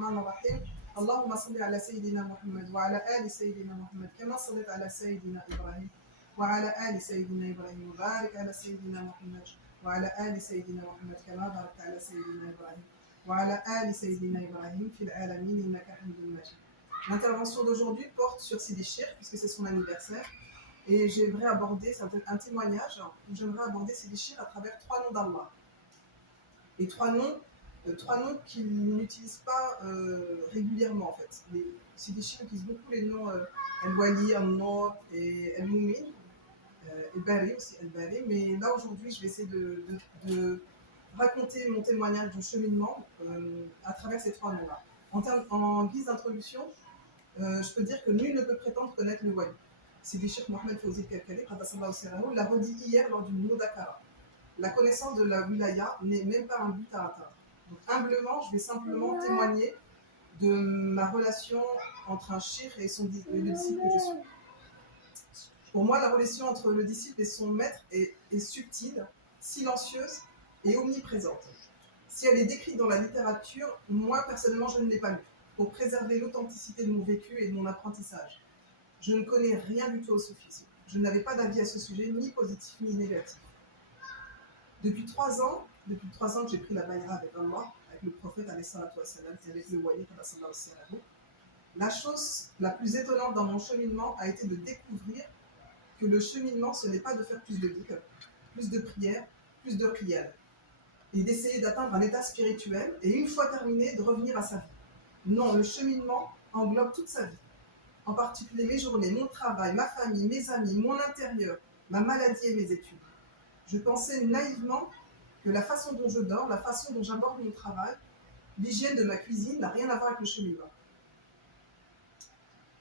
الرحمن الرحيم. اللهم صل على سيدنا محمد وعلى آل سيدنا محمد كما صليت على سيدنا إبراهيم وعلى آل سيدنا إبراهيم وبارك على سيدنا محمد وعلى آل سيدنا محمد كما باركت على سيدنا إبراهيم وعلى آل سيدنا إبراهيم في العالمين إنك حميد مجيد. L'intervention d'aujourd'hui porte sur Sidi Chirk puisque c'est son anniversaire et j'aimerais aborder un témoignage où j'aimerais aborder Sidi Chirk à travers 3 noms d'Allah. Et 3 noms qu'il n'utilise pas régulièrement en fait. Sidi Chirk utilise beaucoup les noms El-Wali, Al-Nour et El-Moumin, El-Bari aussi, El-Bari, mais là aujourd'hui je vais essayer de raconter mon témoignage du cheminement à travers ces 3 noms-là. En guise d'introduction, je peux dire que nul ne peut prétendre connaître le Wali. Sidi Chirk Mohamed Fawzi Kalkali l'a redit hier lors d'une Mudakara. La connaissance de la wilaya n'est même pas un but à atteindre. Donc humblement, je vais simplement témoigner de ma relation entre un shir et le disciple que je suis. Pour moi, la relation entre le disciple et son maître est subtile, silencieuse et omniprésente. Si elle est décrite dans la littérature, moi personnellement, je ne l'ai pas lue, pour préserver l'authenticité de mon vécu et de mon apprentissage. Je ne connais rien du tout au soufisme. Je n'avais pas d'avis à ce sujet, ni positif ni négatif. Depuis 3 ans que j'ai pris la bayra avec Allah, avec le prophète et avec le wali, la chose la plus étonnante dans mon cheminement a été de découvrir que le cheminement, ce n'est pas de faire plus de dhikr, plus de prières, plus de prières, et d'essayer d'atteindre un état spirituel, et une fois terminé, de revenir à sa vie. Non, le cheminement englobe toute sa vie, en particulier mes journées, mon travail, ma famille, mes amis, mon intérieur, ma maladie et mes études. Je pensais naïvement que la façon dont je dors, la façon dont j'aborde mon travail, l'hygiène de ma cuisine n'a rien à voir avec le cheminement.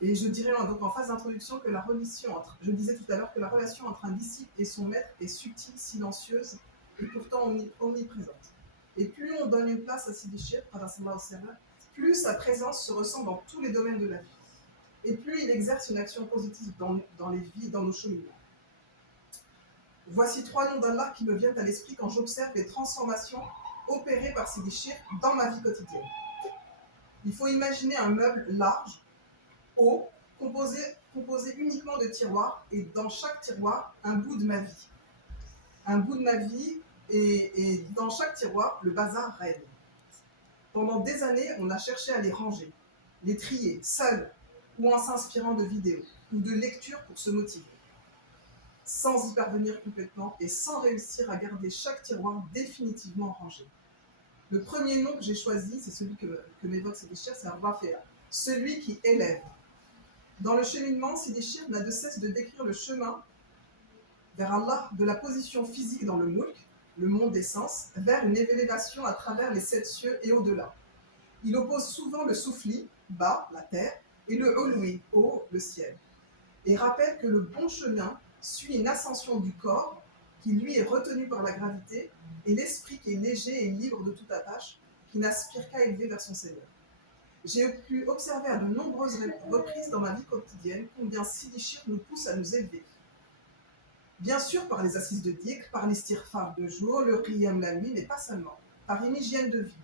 Et je dirais donc en phase d'introduction que je disais tout à l'heure que la relation entre un disciple et son maître est subtile, silencieuse et pourtant omniprésente. Et plus on donne une place à Sidi Chirk, plus sa présence se ressent dans tous les domaines de la vie. Et plus il exerce une action positive dans les vies, dans nos cheminements. Voici 3 noms d'Allah qui me viennent à l'esprit quand j'observe les transformations opérées par Sidi Chirk dans ma vie quotidienne. Il faut imaginer un meuble large, haut, composé uniquement de tiroirs, et dans chaque tiroir, un bout de ma vie. Un bout de ma vie, et dans chaque tiroir, le bazar règne. Pendant des années, on a cherché à les ranger, les trier, seuls, ou en s'inspirant de vidéos, ou de lectures pour se motiver, sans y parvenir complètement et sans réussir à garder chaque tiroir définitivement rangé. Le premier nom que j'ai choisi, c'est celui que m'évoque Sidi Chirk, c'est Rafea, celui qui élève. Dans le cheminement, Sidi Chirk n'a de cesse de décrire le chemin vers Allah de la position physique dans le mulk, le monde des sens, vers une élévation à travers les 7 cieux et au-delà. Il oppose souvent le soufli, bas, la terre, et le ulwi, haut, le ciel. Et rappelle que le bon chemin suit une ascension du corps qui lui est retenu par la gravité et l'esprit qui est léger et libre de toute attache, qui n'aspire qu'à élever vers son Seigneur. J'ai pu observer à de nombreuses reprises dans ma vie quotidienne combien Sidi Chirk nous pousse à nous élever. Bien sûr par les assises de dhikr, par l'istighfar de jour, le qiyam la nuit, mais pas seulement, par une hygiène de vie.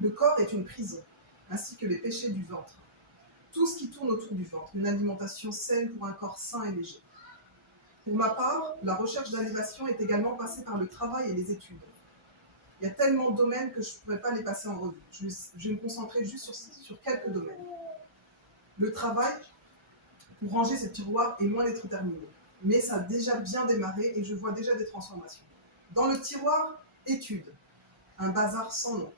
Le corps est une prison, ainsi que les péchés du ventre. Tout ce qui tourne autour du ventre, une alimentation saine pour un corps sain et léger. Pour ma part, la recherche d'élévation est également passée par le travail et les études. Il y a tellement de domaines que je ne pourrais pas les passer en revue. Je vais me concentrer juste sur quelques domaines. Le travail, pour ranger ces tiroirs, est loin d'être terminé. Mais ça a déjà bien démarré et je vois déjà des transformations. Dans le tiroir, études. Un bazar sans nom.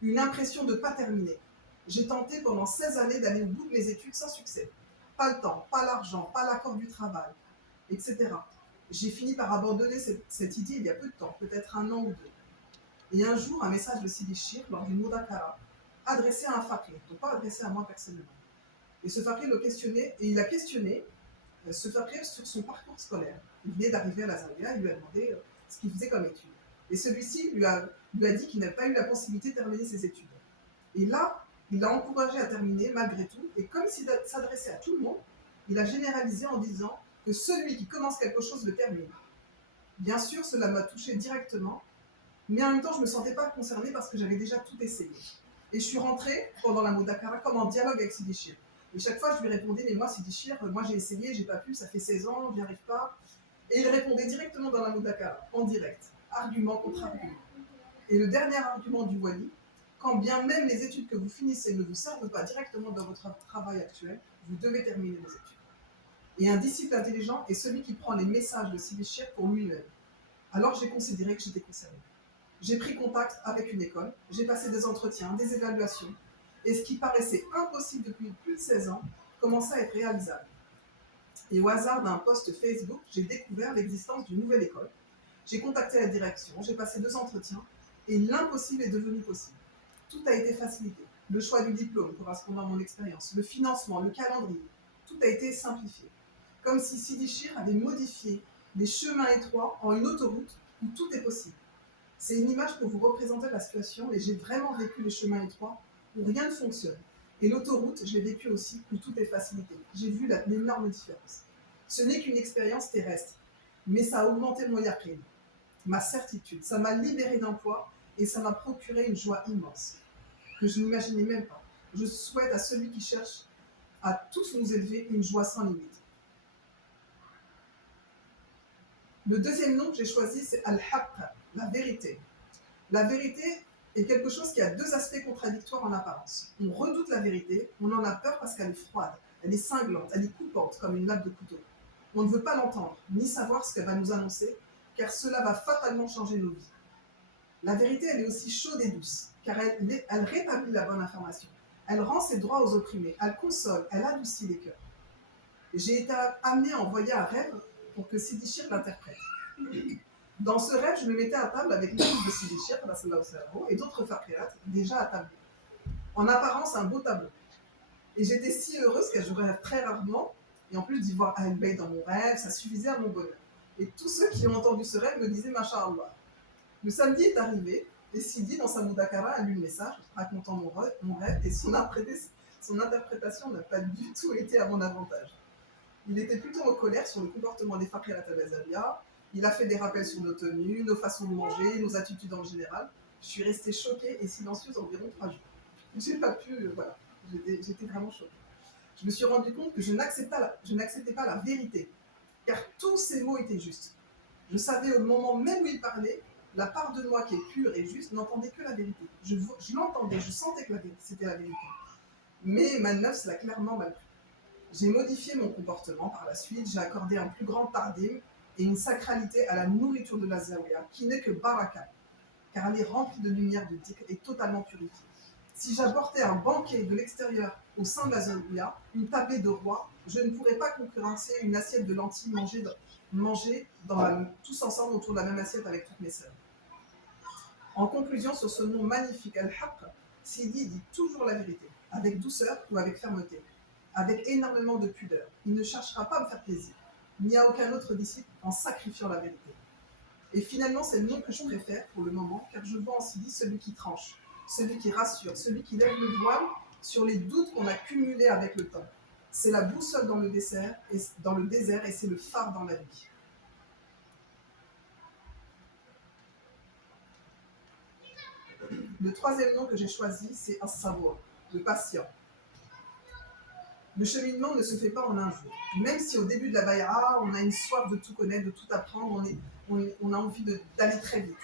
Une impression de ne pas terminer. J'ai tenté pendant 16 années d'aller au bout de mes études sans succès. Pas le temps, pas l'argent, pas l'accord du travail, etc. J'ai fini par abandonner cette idée il y a peu de temps, peut-être 1 an ou 2. Et un jour, un message de Sidi Chirk lors d'une Mudakara, adressé à un faqih, donc pas adressé à moi personnellement. Et ce faqih le questionnait, et il a questionné ce faqih sur son parcours scolaire. Il venait d'arriver à la Zawiya, il lui a demandé ce qu'il faisait comme études. Et celui-ci lui a dit qu'il n'avait pas eu la possibilité de terminer ses études. Et là, il l'a encouragé à terminer malgré tout, et comme s'il s'adressait à tout le monde, il a généralisé en disant que celui qui commence quelque chose le termine. Bien sûr, cela m'a touché directement, mais en même temps, je ne me sentais pas concernée parce que j'avais déjà tout essayé. Et je suis rentrée pendant la Mudakara comme en dialogue avec Sidi Chir. Et chaque fois, je lui répondais, mais moi, Sidi Chir, moi j'ai essayé, j'ai pas pu, ça fait 16 ans, j'y arrive pas. Et il répondait directement dans la Mudakara, en direct, argument contre argument. Et le dernier argument du Wali, quand bien même les études que vous finissez ne vous servent pas directement dans votre travail actuel, vous devez terminer vos études. Et un disciple intelligent est celui qui prend les messages de Sidi Chir pour lui-même. Alors j'ai considéré que j'étais concernée. J'ai pris contact avec une école, j'ai passé des entretiens, des évaluations, et ce qui paraissait impossible depuis plus de 16 ans commençait à être réalisable. Et au hasard d'un post Facebook, j'ai découvert l'existence d'une nouvelle école. J'ai contacté la direction, j'ai passé 2 entretiens, et l'impossible est devenu possible. Tout a été facilité. Le choix du diplôme correspondant à mon expérience, le financement, le calendrier, tout a été simplifié. Comme si Sidi Chir avait modifié les chemins étroits en une autoroute où tout est possible. C'est une image pour vous représenter la situation, et j'ai vraiment vécu les chemins étroits où rien ne fonctionne. Et l'autoroute, je l'ai vécu aussi, où tout est facilité. J'ai vu l'énorme différence. Ce n'est qu'une expérience terrestre, mais ça a augmenté mon yaqin, ma certitude. Ça m'a libéré d'un poids et ça m'a procuré une joie immense, que je n'imaginais même pas. Je souhaite à celui qui cherche à tous nous élever une joie sans limite. Le deuxième nom que j'ai choisi, c'est Al-Haqq, la vérité. La vérité est quelque chose qui a 2 aspects contradictoires en apparence. On redoute la vérité, on en a peur parce qu'elle est froide, elle est cinglante, elle est coupante comme une lame de couteau. On ne veut pas l'entendre, ni savoir ce qu'elle va nous annoncer, car cela va fatalement changer nos vies. La vérité, elle est aussi chaude et douce, car elle rétablit la bonne information. Elle rend ses droits aux opprimés, elle console, elle adoucit les cœurs. J'ai été amenée à envoyer un rêve pour que Sidi Chir l'interprète. Dans ce rêve, je me mettais à table avec l'équipe de Sidi Chir et d'autres faqirat déjà à table. En apparence, un beau tableau. Et j'étais si heureuse que je rêve très rarement. Et en plus d'y voir Ahl Bayt dans mon rêve, ça suffisait à mon bonheur. Et tous ceux qui ont entendu ce rêve me disaient Masha'Allah. Le samedi est arrivé et Sidi, dans sa Mudakara, a lu le message racontant mon rêve et son interprétation n'a pas du tout été à mon avantage. Il était plutôt en colère sur le comportement des faqirat al-Azaliya. Il a fait des rappels sur nos tenues, nos façons de manger, nos attitudes en général. Je suis restée choquée et silencieuse environ 3 jours. J'ai pas pu, voilà, j'étais vraiment choquée. Je me suis rendu compte que je n'acceptais pas la vérité, car tous ces mots étaient justes. Je savais au moment même où il parlait, la part de moi qui est pure et juste n'entendait que la vérité. Je l'entendais, je sentais que c'était la vérité. Mais ma nefs l'a clairement mal pris. J'ai modifié mon comportement par la suite, j'ai accordé un plus grand tardim et une sacralité à la nourriture de la zaouia, qui n'est que baraka, car elle est remplie de lumière de dhikr et totalement purifiée. Si j'apportais un banquet de l'extérieur au sein de la zaouia, une tablée de roi, je ne pourrais pas concurrencer une assiette de lentilles mangée tous ensemble autour de la même assiette avec toutes mes sœurs. En conclusion sur ce nom magnifique, Al-Haqq, Sidi dit toujours la vérité, avec douceur ou avec fermeté, avec énormément de pudeur. Il ne cherchera pas à me faire plaisir, ni à aucun autre disciple en sacrifiant la vérité. Et finalement, c'est le nom que je préfère pour le moment, car je vois en Sidi celui qui tranche, celui qui rassure, celui qui lève le voile sur les doutes qu'on a cumulés avec le temps. C'est la boussole dans le désert et c'est le phare dans la vie. Le troisième nom que j'ai choisi, c'est As-Sabour, le patient. Le cheminement ne se fait pas en un jour. Même si au début de la bay'a, on a une soif de tout connaître, de tout apprendre, on a envie d'aller très vite.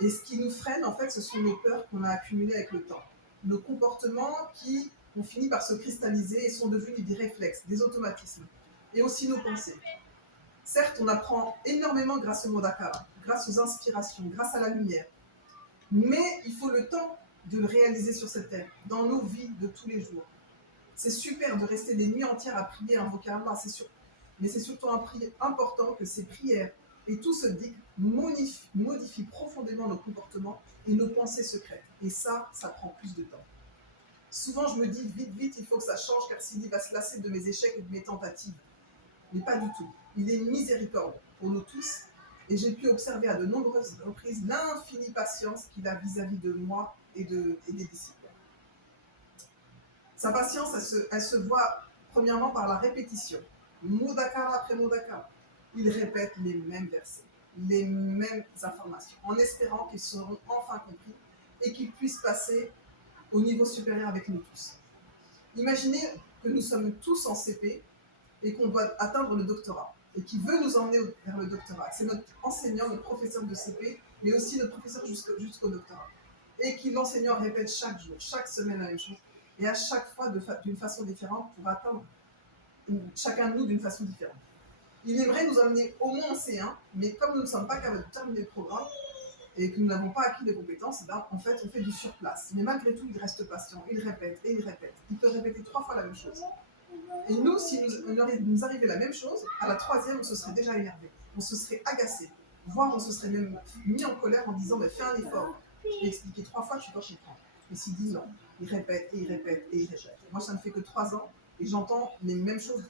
Et ce qui nous freine, en fait, ce sont nos peurs qu'on a accumulées avec le temps. Nos comportements qui ont fini par se cristalliser et sont devenus des réflexes, des automatismes. Et aussi nos pensées. Certes, on apprend énormément grâce au Mudakara, grâce aux inspirations, grâce à la lumière. Mais il faut le temps de le réaliser sur cette terre, dans nos vies de tous les jours. C'est super de rester des nuits entières à prier, à invoquer Allah, c'est sûr. Mais c'est surtout important que ces prières et tout ce dhikr modifient profondément nos comportements et nos pensées secrètes. Et ça prend plus de temps. Souvent, je me dis, vite, il faut que ça change, car Sidi va se lasser de mes échecs et de mes tentatives. Mais pas du tout. Il est miséricordieux pour nous tous. Et j'ai pu observer à de nombreuses reprises l'infinie patience qu'il a vis-à-vis de moi et des disciples. Sa patience, elle se voit premièrement par la répétition. Mudakara après Mudakara. Il répète les mêmes versets, les mêmes informations, en espérant qu'ils seront enfin compris et qu'ils puissent passer au niveau supérieur avec nous tous. Imaginez que nous sommes tous en CP et qu'on doit atteindre le doctorat et qui veut nous emmener vers le doctorat. C'est notre enseignant, notre professeur de CP, mais aussi notre professeur jusqu'au doctorat. Et qui l'enseignant répète chaque jour, chaque semaine la même chose, et à chaque fois d'une façon différente pour atteindre chacun de nous d'une façon différente. Il aimerait nous emmener au moins en C1, mais comme nous ne sommes pas capables de terminer le programme et que nous n'avons pas acquis des compétences, ben, en fait, on fait du surplace. Mais malgré tout, il reste patient, il répète et il répète. Il peut répéter 3 fois la même chose. Et nous, si nous arrivait la même chose, à la 3e, on se serait déjà énervé, on se serait agacé, voire on se serait même mis en colère en disant fais un effort. Je t'ai expliqué 3 fois, tu dois comprendre. Mais si 10 ans, il répète et il répète et il répète. Moi, ça ne fait que 3 ans et j'entends les mêmes choses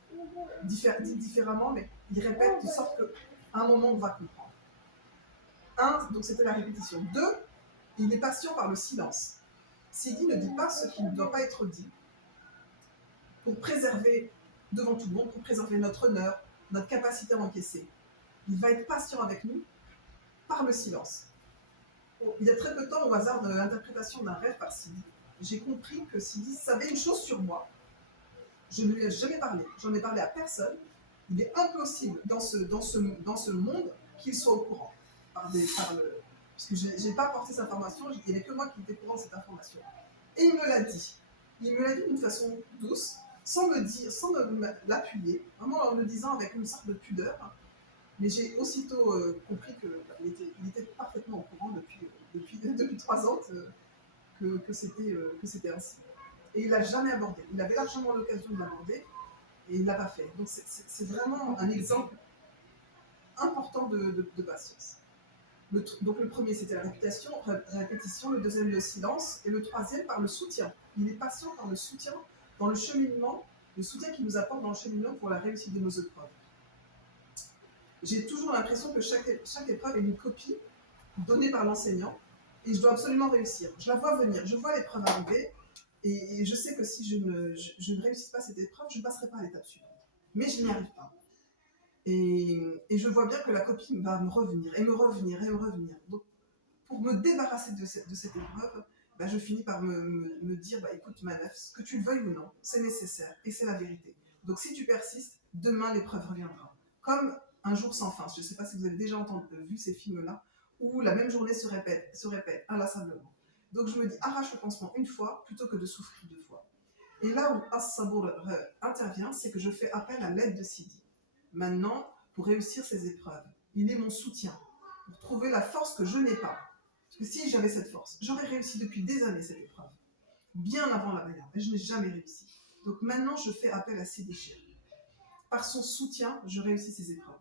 dites différemment, mais il répète de sorte qu'à un moment, on va comprendre. 1, donc c'était la répétition. 2, il est patient par le silence. Sidi ne dit pas ce qui ne doit pas être dit pour préserver devant tout le monde, pour préserver notre honneur, notre capacité à encaisser. Il va être patient avec nous par le silence. Il y a très peu de temps, au hasard de l'interprétation d'un rêve par Sidi, j'ai compris que Sidi savait une chose sur moi. Je ne lui ai jamais parlé. J'en ai parlé à personne. Il est impossible dans ce monde qu'il soit au courant. Parce que je n'ai pas apporté cette information, il n'y avait que moi qui étais au courant de cette information. Et il me l'a dit. Il me l'a dit d'une façon douce, sans l'appuyer, vraiment en le disant avec une sorte de pudeur. Mais j'ai aussitôt compris qu'il était parfaitement au courant depuis 3 ans que c'était ainsi. Et il ne l'a jamais abordé. Il avait largement l'occasion de l'aborder et il ne l'a pas fait. Donc c'est vraiment un exemple important de patience. Donc le premier, c'était la répétition, le deuxième, le silence, et le troisième, par le soutien. Il est patient par le soutien dans le cheminement, le soutien qu'il nous apporte dans le cheminement pour la réussite de nos épreuves. J'ai toujours l'impression que chaque épreuve est une copie donnée par l'enseignant, et je dois absolument réussir. Je la vois venir, je vois l'épreuve arriver, et je sais que si je ne réussis pas cette épreuve, je ne passerai pas à l'étape suivante. Mais je n'y arrive pas. Et je vois bien que la copie va me revenir, et me revenir, et me revenir. Donc, pour me débarrasser de cette épreuve, je finis par me dire, écoute Manaf, que tu le veuilles ou non, c'est nécessaire, et c'est la vérité. Donc si tu persistes, demain l'épreuve reviendra. Comme Un jour sans fin. Je ne sais pas si vous avez déjà vu ces films-là, où la même journée se répète inlassablement. Donc je me dis, arrache le pansement une fois, plutôt que de souffrir 2 fois. Et là où As-Sabour intervient, c'est que je fais appel à l'aide de Sidi. Maintenant, pour réussir ces épreuves, il est mon soutien, pour trouver la force que je n'ai pas. Parce que si j'avais cette force, j'aurais réussi depuis des années cette épreuve, bien avant la bagarre, et je n'ai jamais réussi. Donc maintenant, je fais appel à Sidi Chir. Par son soutien, je réussis ces épreuves.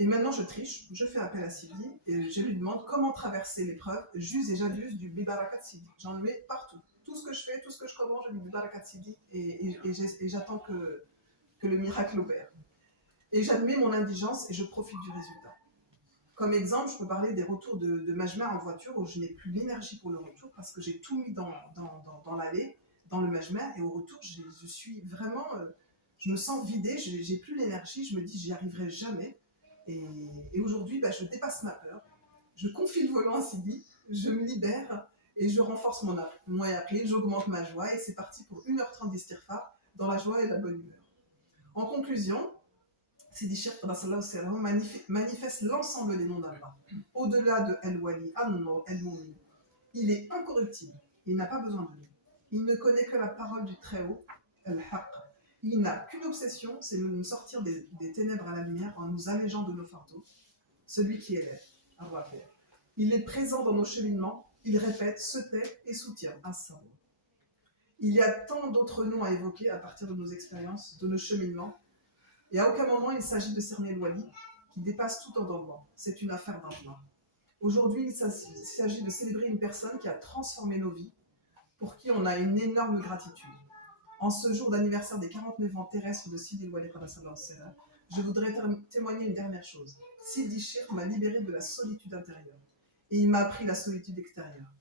Et maintenant, je triche, je fais appel à Sidi, et je lui demande comment traverser l'épreuve, j'use et j'abuse du Bibarakat Sidi. J'en mets partout. Tout ce que je fais, tout ce que je commande, je mets Bibarakat Sidi, et j'attends que le miracle opère. Et j'admets mon indigence et je profite du résultat. Comme exemple, je peux parler des retours de Majma en voiture où je n'ai plus l'énergie pour le retour parce que j'ai tout mis dans l'allée, dans le Majma, et au retour, je suis vraiment... je me sens vidée, j'ai plus l'énergie, je me dis j'y arriverai jamais. Et aujourd'hui, je dépasse ma peur, je confie le volant à Sidi, je me libère et je renforce mon yaqin, j'augmente ma joie et c'est parti pour 1h30 d'istighfar dans la joie et la bonne humeur. En conclusion, Sidi Chir manifeste l'ensemble des noms d'Allah. Au-delà de El-Wali, An-Nur, El-Moumin, il est incorruptible, il n'a pas besoin de nous. Il ne connaît que la parole du Très-Haut, El-Haq. Il n'a qu'une obsession, c'est de nous sortir des ténèbres à la lumière en nous allégeant de nos fardeaux. Celui qui élève, Ar-Rafi'. Il est présent dans nos cheminements, il répète, se tait et soutient, As-Sabour. Il y a tant d'autres noms à évoquer à partir de nos expériences, de nos cheminements, et à aucun moment il s'agit de cerner le wali qui dépasse tout entendement. C'est une affaire d'Allah. Aujourd'hui, il s'agit de célébrer une personne qui a transformé nos vies, pour qui on a une énorme gratitude. En ce jour d'anniversaire des 49 ans terrestres de Sidi El-Wali, je voudrais témoigner une dernière chose. Sidi Chir m'a libéré de la solitude intérieure et il m'a appris la solitude extérieure.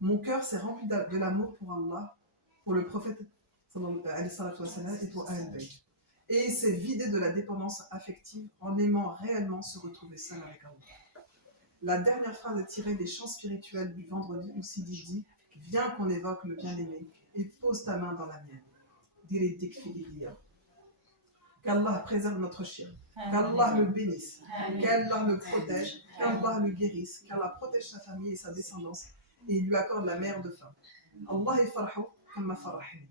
Mon cœur s'est rempli de l'amour pour Allah, pour le prophète et pour Ahl-Bayt. Et il s'est vidé de la dépendance affective en aimant réellement se retrouver seul avec Allah. La dernière phrase est tirée des chants spirituels du vendredi où Sidi dit « Viens qu'on évoque le bien-aimé et pose ta main dans la mienne. » Diridik fi idia. Qu'Allah préserve notre chien, qu'Allah le bénisse, qu'Allah le protège, qu'Allah le guérisse, qu'Allah protège sa famille et sa descendance et lui accorde la meilleure de fin. Allah yfarhu kama farahni.